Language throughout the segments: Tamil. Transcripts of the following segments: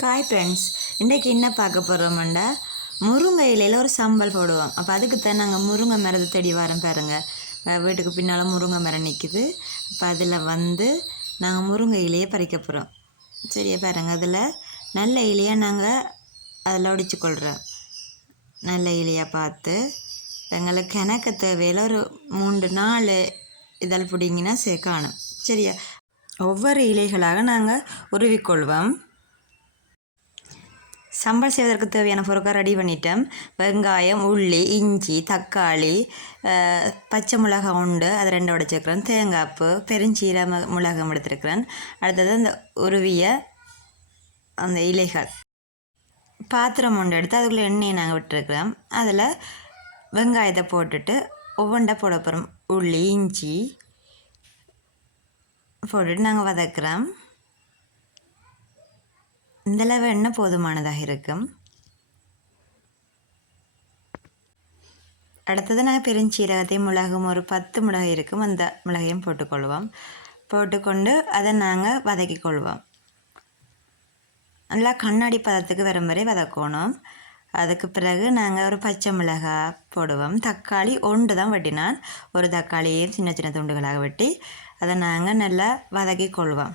காய் ஃப்ரெண்ட்ஸ், இன்றைக்கு என்ன பார்க்க போகிறோம்டா, முருங்கை இலையில் ஒரு சம்பல் போடுவோம். அப்போ அதுக்குத்தான் நாங்கள் முருங்கை மரத்தை தேடி வரோம் பாருங்கள். வீட்டுக்கு பின்னால் முருங்கை மரம் நிற்குது. அப்போ அதில் நாங்கள் முருங்கை இலையை பறிக்க போகிறோம். சரியா பாருங்கள், அதில் நல்ல இலையாக நாங்கள் அதில் ஒடிச்சுக்கொள்கிறோம். நல்ல இலையாக பார்த்து எங்களுக்கு எனக்கு தேவையில் ஒரு 3-4 இதழ் பிடிங்கினா காணும். சரியா, ஒவ்வொரு இலைகளாக நாங்கள் உருவிக்கொள்வோம். சம்பல் செய்வதற்கு தேவையான பொருட்கள் ரெடி பண்ணிட்டோம். வெங்காயம், உள்ளி, இஞ்சி, தக்காளி, பச்சை மிளகாய் உண்டு, அது 2 உடைச்சிருக்கிறேன். தேங்காய்ப்பு, பெருஞ்சீர மிளகம் எடுத்துருக்கிறேன். அடுத்தது அந்த உருவிய அந்த இலைகள். பாத்திரம் ஒன்று எடுத்து அதுக்குள்ளே எண்ணெயை நாங்கள் விட்டுருக்குறோம். அதில் வெங்காயத்தை போட்டுட்டு ஒவ்வொன்றா போட போகிறோம். உள்ளி, இஞ்சி போட்டுட்டு நாங்கள் வதக்குறோம். இந்தளவு எண்ணெய் போதுமானதாக இருக்கும். அடுத்தது நாங்கள் பெருஞ்சீரகத்தையும் மிளகும் ஒரு 10 மிளகு இருக்கும், அந்த மிளகையும் போட்டுக்கொள்வோம். போட்டுக்கொண்டு அதை நாங்கள் வதக்கிக்கொள்வோம். நல்லா கண்ணாடி பதத்துக்கு வரும் வரை வதக்கணும். அதுக்கு பிறகு நாங்கள் ஒரு பச்சை மிளகாய் போடுவோம். தக்காளி 1 தான் வெட்டினான். ஒரு தக்காளியை சின்ன சின்ன துண்டுகளாக வெட்டி அதை நாங்கள் நல்லா வதக்கிக்கொள்வோம்.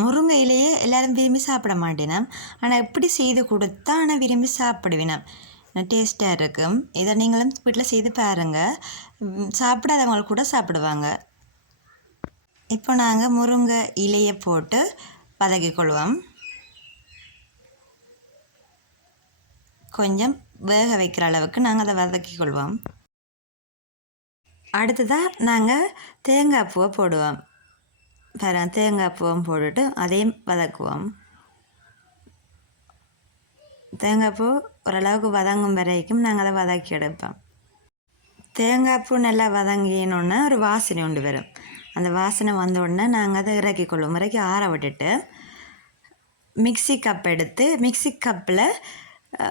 முருங்கையிலேயே எல்லோரும் விரும்பி சாப்பிட மாட்டேனோம். ஆனால் எப்படி செய்து கொடுத்தா ஆனால் விரும்பி சாப்பிடுவினோம். டேஸ்ட்டாக இருக்கும். இதை நீங்களும் வீட்டில் செய்து பாருங்கள். சாப்பிடாதவங்க கூட சாப்பிடுவாங்க. இப்போ நாங்கள் முருங்கை இலையை போட்டு வதக்கிக்கொள்வோம். கொஞ்சம் வேக வைக்கிற அளவுக்கு நாங்கள் அதை வதக்கிக்கொள்வோம். அடுத்ததாக நாங்கள் தேங்காய் பூவை போடுவோம். தேங்காய் பூவும் போட்டுட்டு அதையும் வதக்குவோம். தேங்காய் பூ ஓரளவுக்கு வதங்கும் வரைக்கும் நாங்கள் அதை வதக்கி எடுப்போம். தேங்காய் பூ நல்லா வதங்கினோடனே ஒரு வாசனை ஒன்று வரும். அந்த வாசனை வந்த உடனே நாங்கள் அதை இறக்கிக்கொள்வோம். இறக்கி ஆற விட்டுட்டு மிக்சி கப் எடுத்து மிக்சி கப்பில்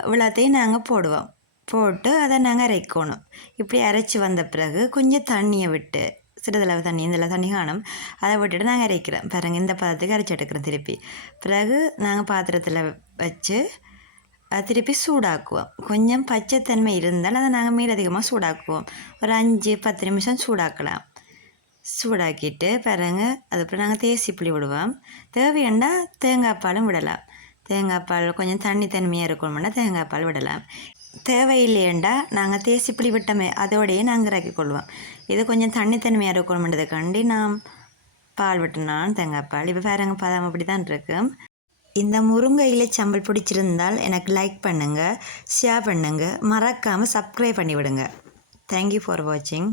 இவ்வளோத்தையும் நாங்கள் போடுவோம். போட்டு அதை நாங்கள் அரைக்கணும். இப்படி அரைச்சி வந்த பிறகு கொஞ்சம் தண்ணியை விட்டு, சிறிதளவு தண்ணி, இதில் தண்ணி காணும், அதை விட்டுட்டு நாங்கள் அரைக்கிறோம். பாருங்கள், இந்த பதத்துக்கு அரைச்சி எடுக்கிறோம். திருப்பி பிறகு நாங்கள் பாத்திரத்தில் வச்சு திருப்பி சூடாக்குவோம். கொஞ்சம் பச்சைத்தன்மை இருந்தால் அதை நாங்கள் மேலதிகமாக சூடாக்குவோம். ஒரு 5-10 நிமிஷம் சூடாக்கலாம். சூடாக்கிட்டு பாருங்கள், அதுக்கப்புறம் நாங்கள் தேசி புளி விடுவோம். தேவையாண்டா தேங்காய் பாலும் விடலாம். தேங்காய் பால் கொஞ்சம் தண்ணித்தன்மையாக இருக்கணும்னா தேங்காய் பால் விடலாம். தேவையில்லையண்டா நாங்கள் தேசி புளி விட்டோமே அதோடையே நாங்கள் இறக்கிக்கொள்வோம். இது கொஞ்சம் தண்ணித்தன்மையாக இருக்கணும்ன்றதுக்காண்டி நாம் பால் விட்டுனான், தேங்காய் பால். இப்போ பாருங்க, பதம் அப்படி தான் இருக்கும். இந்த முருங்கை இலை சம்பல் பிடிச்சிருந்தால் எனக்கு லைக் பண்ணுங்கள், ஷேர் பண்ணுங்கள், மறக்காமல் சப்ஸ்கிரைப் பண்ணிவிடுங்க. தேங்க்யூ ஃபார் வாட்சிங்.